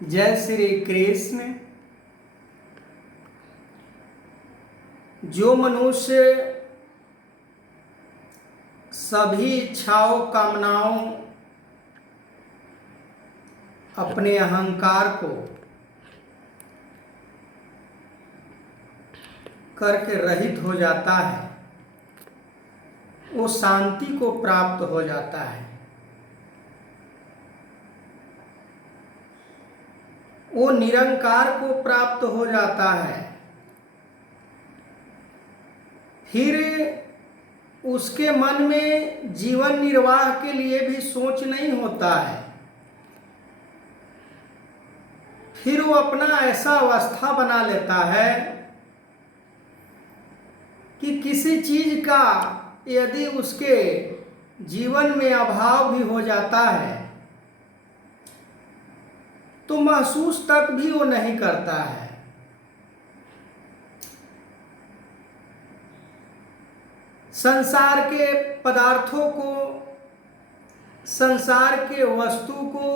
जय श्री कृष्ण। जो मनुष्य सभी इच्छाओं कामनाओं अपने अहंकार को करके रहित हो जाता है वो शांति को प्राप्त हो जाता है। वो निरंकार को प्राप्त हो जाता है। फिर उसके मन में जीवन निर्वाह के लिए भी सोच नहीं होता है। फिर वो अपना ऐसा अवस्था बना लेता है कि किसी चीज का यदि उसके जीवन में अभाव भी हो जाता है तो महसूस तक भी वो नहीं करता है। संसार के पदार्थों को, संसार के वस्तु को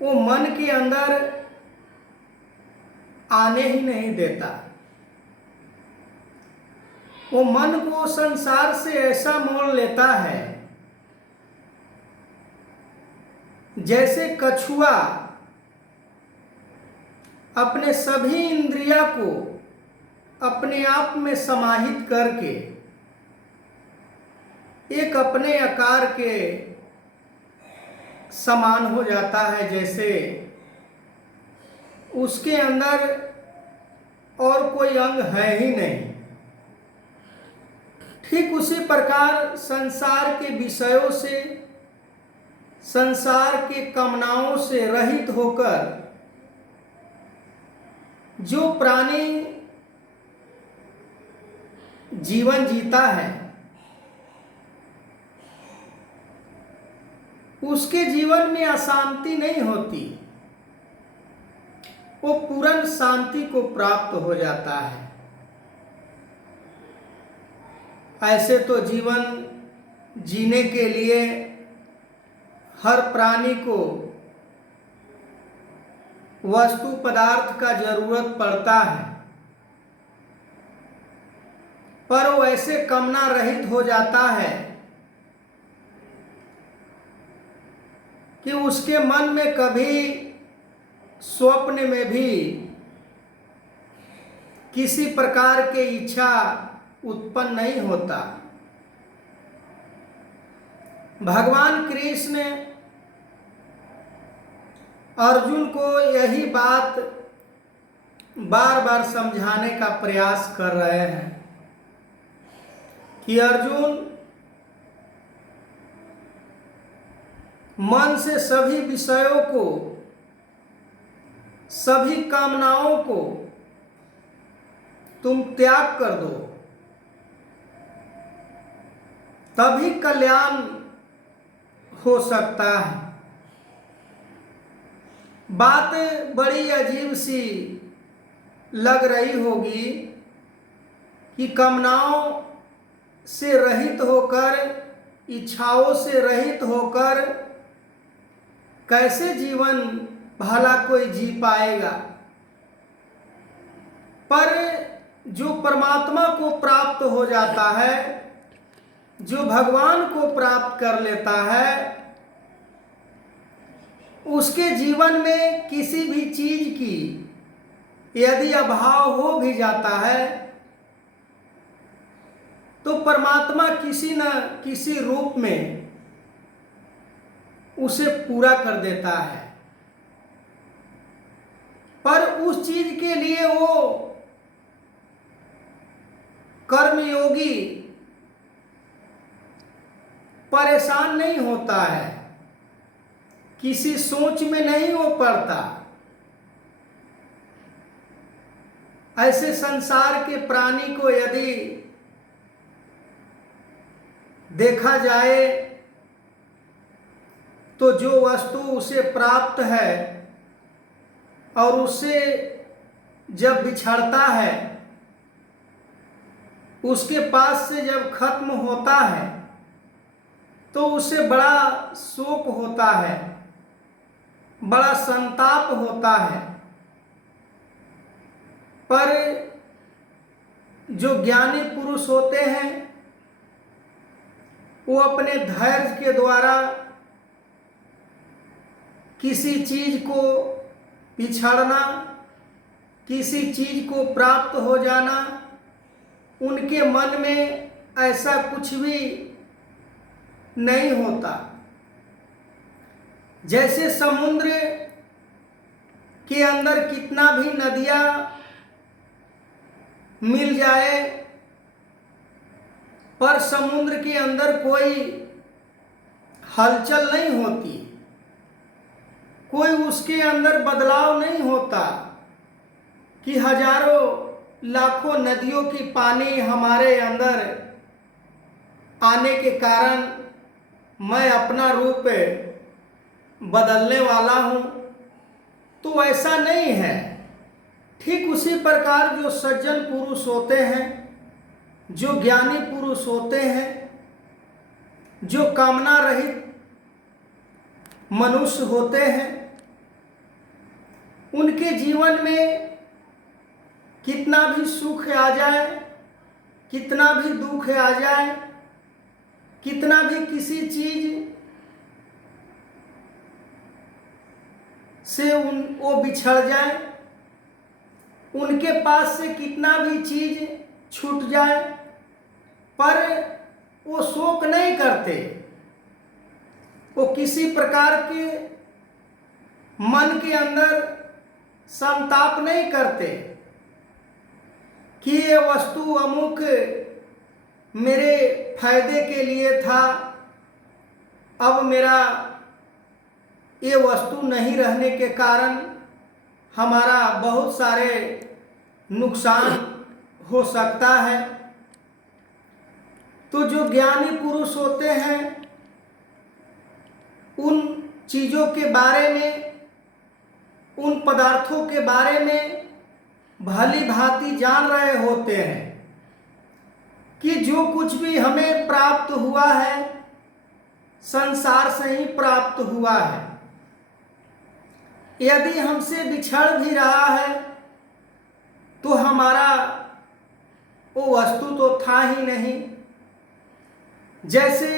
वो मन के अंदर आने ही नहीं देता। वो मन को संसार से ऐसा मोड़ लेता है जैसे कछुआ अपने सभी इंद्रिया को अपने आप में समाहित करके एक अपने आकार के समान हो जाता है, जैसे उसके अंदर और कोई अंग है ही नहीं। ठीक उसी प्रकार संसार के विषयों से, संसार के कामनाओं से रहित होकर जो प्राणी जीवन जीता है उसके जीवन में अशांति नहीं होती, वो पूर्ण शांति को प्राप्त हो जाता है। ऐसे तो जीवन जीने के लिए हर प्राणी को वस्तु पदार्थ का जरूरत पड़ता है, पर वो ऐसे कामना रहित हो जाता है कि उसके मन में कभी स्वप्न में भी किसी प्रकार की इच्छा उत्पन्न नहीं होता। भगवान कृष्ण अर्जुन को यही बात बार बार समझाने का प्रयास कर रहे हैं कि अर्जुन, मन से सभी विषयों को, सभी कामनाओं को तुम त्याग कर दो, तभी कल्याण हो सकता है। बात बड़ी अजीब सी लग रही होगी कि कामनाओं से रहित होकर, इच्छाओं से रहित होकर कैसे जीवन भला कोई जी पाएगा। पर जो परमात्मा को प्राप्त हो जाता है, जो भगवान को प्राप्त कर लेता है, उसके जीवन में किसी भी चीज की यदि अभाव हो भी जाता है तो परमात्मा किसी न किसी रूप में उसे पूरा कर देता है। पर उस चीज के लिए वो कर्मयोगी परेशान नहीं होता है, किसी सोच में नहीं हो पड़ता। ऐसे संसार के प्राणी को यदि देखा जाए तो जो वस्तु उसे प्राप्त है और उससे जब बिछड़ता है, उसके पास से जब खत्म होता है तो उसे बड़ा शोक होता है, बड़ा संताप होता है, पर जो ज्ञानी पुरुष होते हैं वो अपने धैर्य के द्वारा किसी चीज को पिछड़ना, किसी चीज को प्राप्त हो जाना, उनके मन में ऐसा कुछ भी नहीं होता। जैसे समुद्र के अंदर कितना भी नदियां मिल जाए, पर समुद्र के अंदर कोई हलचल नहीं होती, कोई उसके अंदर बदलाव नहीं होता कि हजारों लाखों नदियों की पानी हमारे अंदर आने के कारण मैं अपना रूप बदलने वाला हूँ। तो ऐसा नहीं है। ठीक उसी प्रकार जो सज्जन पुरुष होते हैं, जो ज्ञानी पुरुष होते हैं, जो कामना रहित मनुष्य होते हैं, उनके जीवन में कितना भी सुख आ जाए, कितना भी दुख आ जाए, कितना भी किसी चीज से वो बिछड़ जाए, उनके पास से कितना भी चीज छूट जाए, पर वो शोक नहीं करते, वो किसी प्रकार के मन के अंदर संताप नहीं करते कि ये वस्तु अमुक मेरे फायदे के लिए था, अब मेरा ये वस्तु नहीं रहने के कारण हमारा बहुत सारे नुकसान हो सकता है। तो जो ज्ञानी पुरुष होते हैं उन चीज़ों के बारे में, उन पदार्थों के बारे में भली भांति जान रहे होते हैं कि जो कुछ भी हमें प्राप्त हुआ है संसार से ही प्राप्त हुआ है। यदि हमसे बिछड़ भी रहा है तो हमारा वो वस्तु तो था ही नहीं। जैसे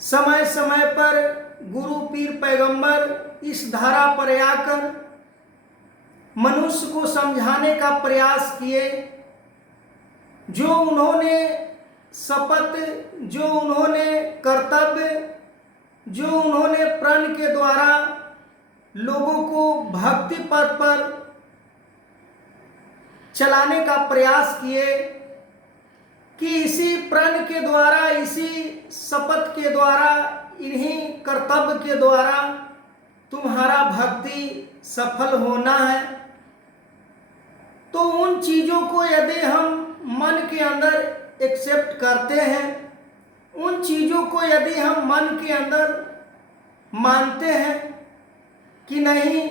समय समय पर गुरु पीर पैगंबर इस धारा पर आकर मनुष्य को समझाने का प्रयास किए, जो उन्होंने शपथ, जो उन्होंने कर्तव्य, जो उन्होंने प्रण के द्वारा लोगों को भक्ति पथ पर चलाने का प्रयास किए कि इसी प्रण के द्वारा, इसी शपथ के द्वारा, इन्हीं कर्तव्य के द्वारा तुम्हारा भक्ति सफल होना है। तो उन चीज़ों को यदि हम मन के अंदर एक्सेप्ट करते हैं, उन चीज़ों को यदि हम मन के अंदर मानते हैं कि नहीं,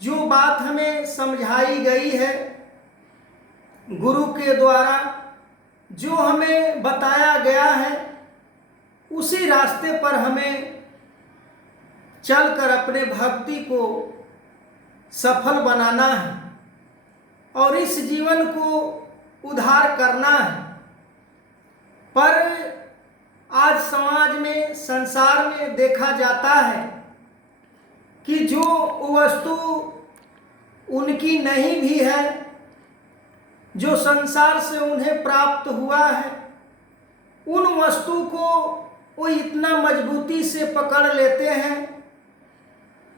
जो बात हमें समझाई गई है गुरु के द्वारा, जो हमें बताया गया है, उसी रास्ते पर हमें चलकर अपने भक्ति को सफल बनाना है और इस जीवन को उद्धार करना है। पर आज समाज में, संसार में देखा जाता है कि जो वस्तु उनकी नहीं भी है, जो संसार से उन्हें प्राप्त हुआ है, उन वस्तु को वो इतना मजबूती से पकड़ लेते हैं,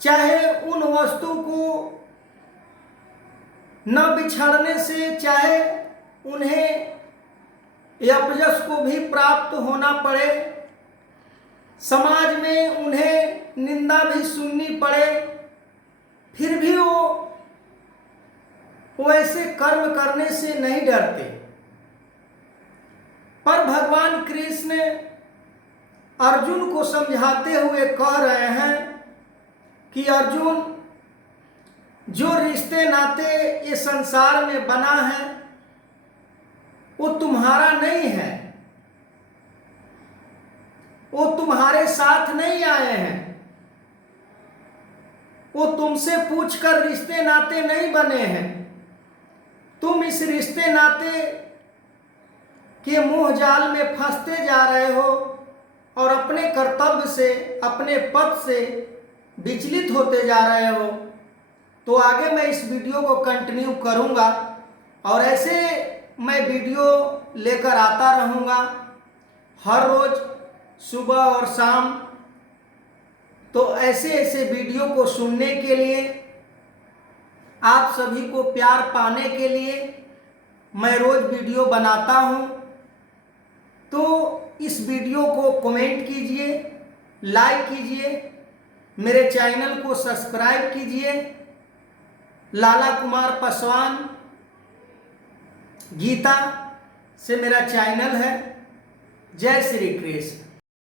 चाहे उन वस्तु को न बिछड़ने से, चाहे उन्हें अपयश को भी प्राप्त होना पड़े, समाज में उन्हें निंदा भी सुननी पड़े, फिर भी वो ऐसे कर्म करने से नहीं डरते। पर भगवान कृष्ण अर्जुन को समझाते हुए कह रहे हैं कि अर्जुन, जो रिश्ते नाते ये संसार में बना है वो तुम्हारा नहीं है, वो तुम्हारे साथ नहीं आए हैं। वो तुमसे पूछकर रिश्ते नाते नहीं बने हैं। तुम इस रिश्ते नाते के मोह जाल में फंसते जा रहे हो और अपने कर्तव्य से, अपने पद से विचलित होते जा रहे हो। तो आगे मैं इस वीडियो को कंटिन्यू करूंगा और ऐसे मैं वीडियो लेकर आता रहूंगा हर रोज सुबह और शाम। तो ऐसे ऐसे वीडियो को सुनने के लिए, आप सभी को प्यार पाने के लिए मैं रोज वीडियो बनाता हूं। तो इस वीडियो को कमेंट कीजिए, लाइक कीजिए, मेरे चैनल को सब्सक्राइब कीजिए। लाला कुमार पासवान गीता से मेरा चैनल है। जय श्री कृष्ण।